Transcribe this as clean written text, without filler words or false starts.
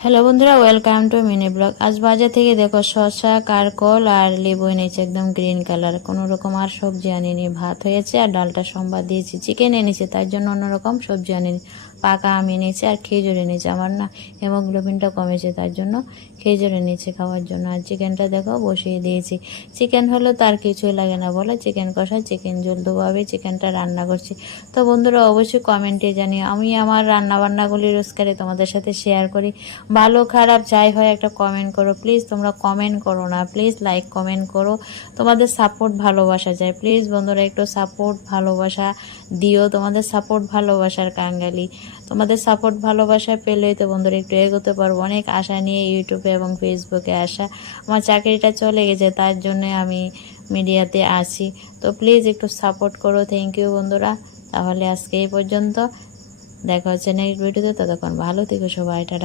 Hello বন্ধুরা, welcome to mini blog. আজ বাজার থেকে দেখো শসা, কারকল আর লেবু এনেছে, একদম গ্রিন কালার। কোনো রকম আর সবজি আনিনি, ভাত হয়েছে আর ডালটা সোমবার দিয়েছি। চিকেন এনেছে, তার জন্য অন্যরকম সবজি আনিনি। পাকা আম এনেছে আর খেজুর এনেছে। আমার না হেমোগ্লোবিনটা কমেছে, তার জন্য খেজুর এনেছে খাওয়ার জন্য। আর চিকেনটা দেখো বসিয়ে দিয়েছি। চিকেন হলো তার কিছুই লাগে না বলো, চিকেন কষা, চিকেন ঝোল দুভাবে চিকেনটা রান্না করছি। তো বন্ধুরা অবশ্যই কমেন্টে জানিও। আমি আমার রান্না বান্নাগুলি রোজকারে তোমাদের সাথে শেয়ার করি। ভালো খারাপ যাই হয় একটা কমেন্ট করো প্লিজ। তোমরা কমেন্ট করো না প্লিজ, লাইক কমেন্ট করো। তোমাদের সাপোর্ট ভালোবাসা যায় প্লিজ বন্ধুরা, একটু সাপোর্ট ভালোবাসা দিও। তোমাদের সাপোর্ট ভালোবাসার কাঙ্গালি। তোমাদের সাপোর্ট ভালোবাসা পেলেই তো বন্ধুরা একটু এগোতে পারবো। অনেক আশা নিয়ে ইউটিউবে এবং ফেসবুকে আসা। আমার চাকরিটা চলে গেছে, তার জন্য আমি মিডিয়াতে আছি। তো প্লিজ একটু সাপোর্ট করো। থ্যাংক ইউ বন্ধুরা। তাহলে আজকে এই পর্যন্ত, দেখা হচ্ছে নেক্সট ভিডিওতে। ততক্ষণ ভালো থেকো সবাই, টাটা।